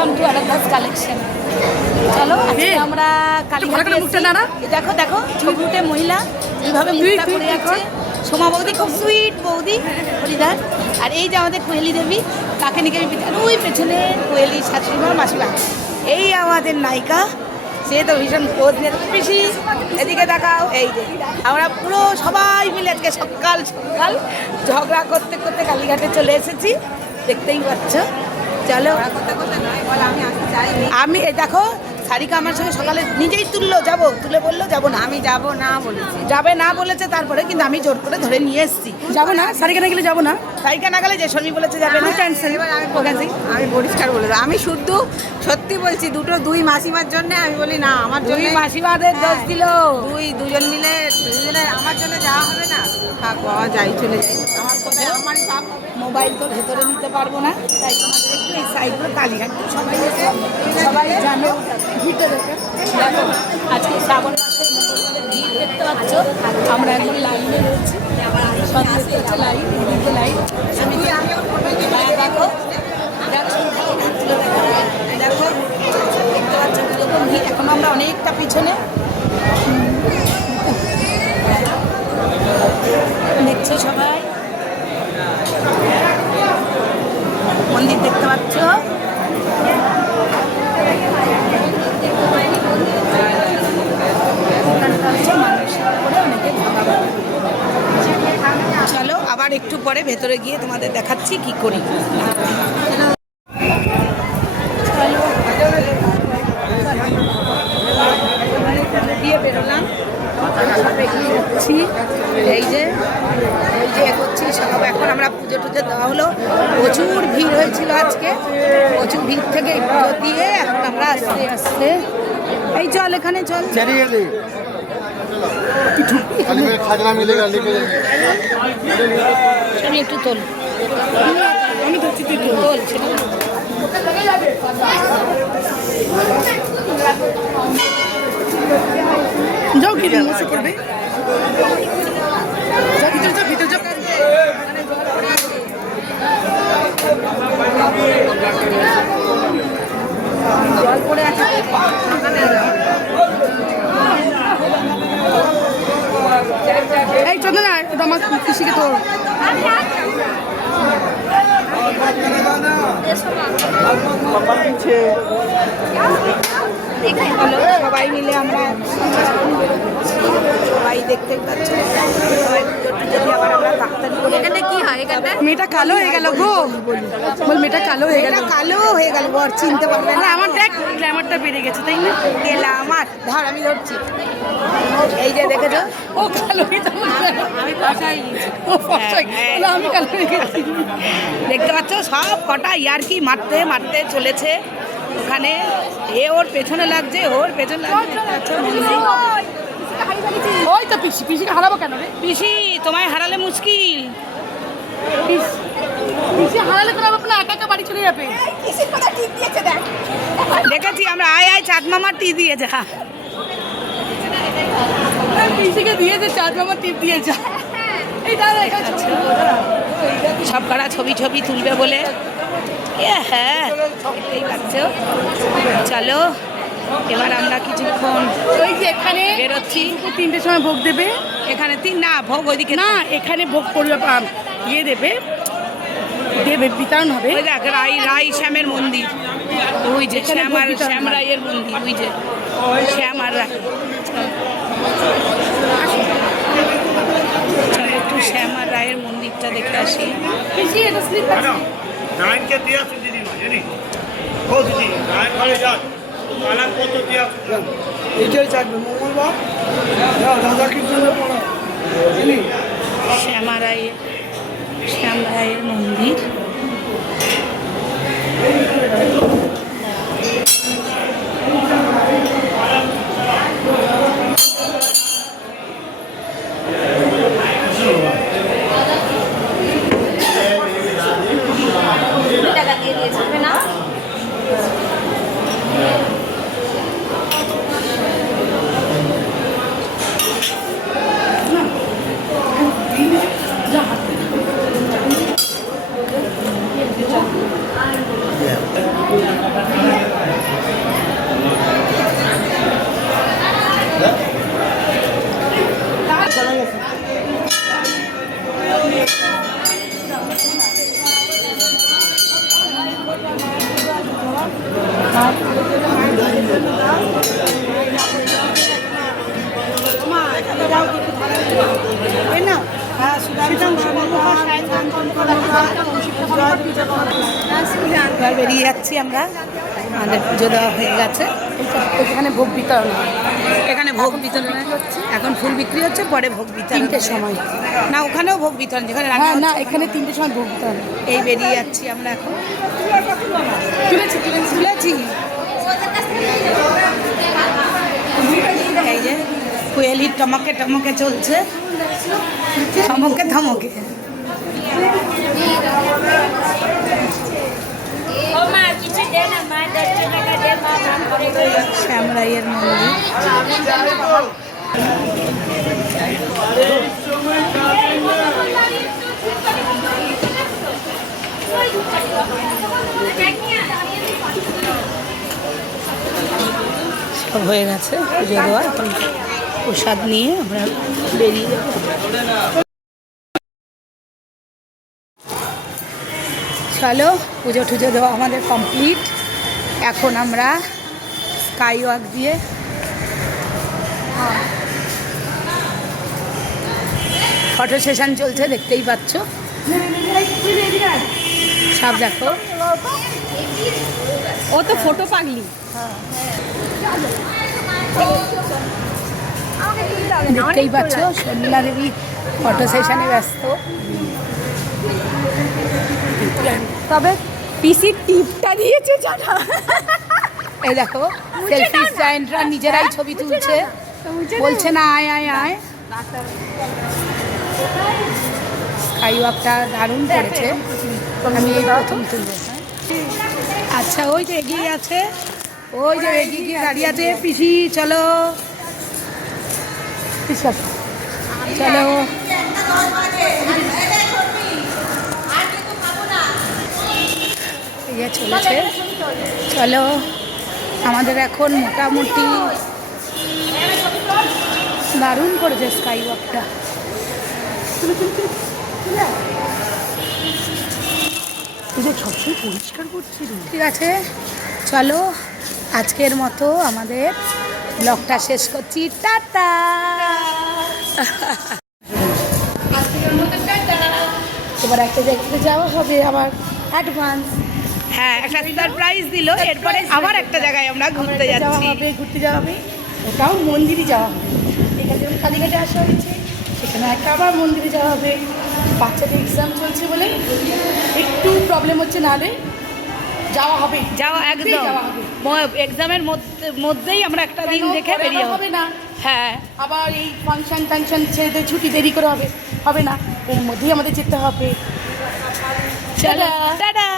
Welcome to আরাধ্যাস collection. চলো আজকে আমরা কালীঘাটে এসেছি। দেখো দেখো ছবিতে মহিলা এইভাবে মুখটা করে যাচ্ছে। সোমা বৌদি খুব সুইট বৌদি হরিদার। আর এই যে আমাদের কোয়েলি দেবী, তাকে নিয়ে আমি ওই পেছনে কোয়েলি শাশুড়িমা মাসিমা, এই আমাদের নায়িকা। সে তো ভীষণ ক্লোজনেস পিসি, এদিকে দেখাও। এই যে আমরা পুরো সবাই মিলে আজকে সকাল সকাল ঝগড়া করতে করতে কালীঘাটে চলে এসেছি, দেখতেই পাচ্ছ। চলো আমি এই দেখো সারিকা আমার সঙ্গে সকালে নিজেই তুলে বললো যাবো না। আমি যাবো না বলেছি, যাবে না বলেছে, তারপরে কিন্তু আমি জোর করে ধরে নিয়ে এসেছি। যাবো না, সারিকা না গেলে যাবো না, সারিকা না গেলে যে শনি বলেছে যাবে না, ক্যান্সেল। এবার আমি পরিষ্কার বলে দাও, আমি শুদ্ধ সত্যি বলছি। দুই মাসিমার জন্য আমি বলি না, আমার জন্য মাসিমাদের দোষ দিল। দুজন মিলে আমার জন্য যাওয়া হবে না, থাক বাবা যাই, চলে যাই। আমার কোথায় আমারই পাপ হবে। মোবাইল তো ভেতরে নিতে পারবো না, তাই তোমাদের একটু এই সাইডগুলো কালীঘাট সবাই জানো। ভিড়টা দেখো, আজকে শ্রাবণ মাসের মঙ্গলবারের ভিড় দেখতে পাচ্ছ। আমরা এখন লাইনে রয়েছি, সব দেখতে হচ্ছে লাইন, এদিকে লাইন। দেখো দেখো দেখতে পাচ্ছ কীরকম ভিড়। এখন আমরা অনেকটা পিছনে দেখছো, সবাই মন্দির দেখতে পাচ্ছ। চলো আবার একটু পরে ভেতরে গিয়ে তোমাদের দেখাচ্ছি কি করি। দিয়ে বেরোলাম, যাচ্ছি। এই যে এগোচ্ছি সব। এখন আমরা পুজো টুজো দেওয়া হলো, প্রচুর ভিড় হয়েছিল আজকে, প্রচুর ভিড় থেকে পুজো দিয়ে এখন আমরা আস্তে আস্তে এই চল এখানে চল। আমি একটু তোল, আমি ধরছি, তুই তোল। যাও কি মশা করবে, ভিতরে যাও। জল পড়ে আছে। এই চল না, এটা আমার কৃষিকে তোর সবাই মিলে আমরা সবাই দেখতে পাচ্ছি। আবার আমরা ডাক্তারি বলে এখানে কি হয়, এখানে মেয়েটা কালো হয়ে গেল গো, বল মেয়েটা কালো হয়ে গেল, কালো হয়ে গেল বর, চিনতে পারবে না। আমার দেখ গ্ল্যামারটা বেড়ে গেছে, তাই না? গ্ল্যামার ধর, আমি ধরছি। এই যে দেখেছো, ও কালো, আমি কালো হয়ে গেছি। দেখতে পাচ্ছ সব কটা ইয়ার্কি মারতে মারতে চলেছে ওখানে। এ ওর পেছনে লাগছে, ওর পেছনে লাগছে। ওই তো পিসি, পিসিকে হারাবো কেন রে? পিসি তোমায় হারালে মুশকিল, পিসি হারালে তো আপনার একা একা বাড়ি চলে যাবে। দেখেছি আমরা, আয় চাঁদ মামার টি দিয়ে যা, পিসিকে দিয়েছে চাঁদ মামার টিপ দিয়ে যা। সব কারা ছবি তুলবে বলে, হ্যাঁ দেখতেই পাচ্ছ। চলো এবার আমরা কিছুক্ষণ ওই যে এখানে বেরোচ্ছি, 3টের সময় ভোগ দেবে। এখানে না ভোগ ওইদিকে না, এখানে ভোগ করবে, ইয়ে দেবে বিতরণ হবে। ওই দেখ রাই শ্যামের মন্দির, ওই যে শ্যাম রায়ের মন্দির, ওই যে শ্যাম আর রায়। চলো একটু শ্যাম আর রায়ের মন্দিরটা দেখে আসি। শ্যাম রায়ের মন্দির। এবার বেরিয়ে যাচ্ছি আমরা, আমাদের পুজো দেওয়া হয়ে গেছে। এখানে ভোগ বিতরণ হয়, এখানে ভোগ বিতরণ হচ্ছে, এখন ফুল বিক্রি হচ্ছে, পরে ভোগ বিতরণ 3টের সময়। না, ওখানেও ভোগ বিতরণ যেখানে রান্না হ্যাঁ না, হচ্ছে। এখানে 3টের সময় ভোগ বিতরণ। এই বেরিয়ে যাচ্ছি আমরা এখন। তুলেছি তুলেছি। এই যে কোয়েলির টমকে টমকে চলছে, থমকে থমকে। শ্যামরাইয়ের মন্দির। সব হয়ে গেছে পুজো দেওয়া, এখন প্রসাদ নিয়ে আমরা বেরিয়ে যাব। চলো, পুজো টুজো দেওয়া আমাদের কমপ্লিট। এখন আমরা স্কাই ওয়াক দিয়ে ফটো সেশন চলছে, দেখতেই পাচ্ছ। সব দেখো, ও তো ফটো পাগলি। দেখতেই পাচ্ছ শর্মিলা দেবী ফটো সেশনে ব্যস্ত। তবে পিসির টিপটা দিয়েছে জানা। এই দেখো সেলফি স্ট্যান্ডরা নিজেরাই ছবি তুলছে, বলছে না আয় আয় আয়। স্কাই ওয়াকটা দারুণ করেছে, আমি এই প্রথম তুলবো। আচ্ছা, ওই যে এগিয়ে আছে, ওই যে এগিয়ে গিয়ে দাঁড়িয়ে আছে পিসি। চলো চলো, এই যে চলেছে। চলো, আমাদের এখন মোটামুটি দারুণ করেছে স্কাই ওয়াকটা। সবসময় পরিষ্কার করছি। ঠিক আছে, চলো আজকের মতো আমাদের ব্লগটা শেষ করছি। টাটা। এবার একটা জায়গাতে যাওয়া হবে আবার অ্যাডভান্স। হ্যাঁ, একটা সারপ্রাইজ দিল, এরপরে আবার একটা জায়গায় আমরা ঘুরতে যাওয়া যাচ্ছি। হবে, ঘুরতে যাওয়া হবে, ওটাও মন্দিরে যাওয়া হবে। এখানে যেমন কালীঘাটে আসা হয়েছে, সেখানে একটা আবার মন্দিরে যাওয়া হবে। বাচ্চাদের এক্সাম চলছে বলে একটু প্রবলেম হচ্ছে, নাহলে যাওয়া হবে। যাওয়া একদম যাওয়া হবে। এক্সামের মধ্যেই আমরা একটা দিন দেখে বেরিয়ে হবে না। হ্যাঁ, আবার এই ফাংশন ছেড়ে ছুটি দেরি করে হবে না, এর মধ্যেই আমাদের যেতে হবে। চলো টাটা।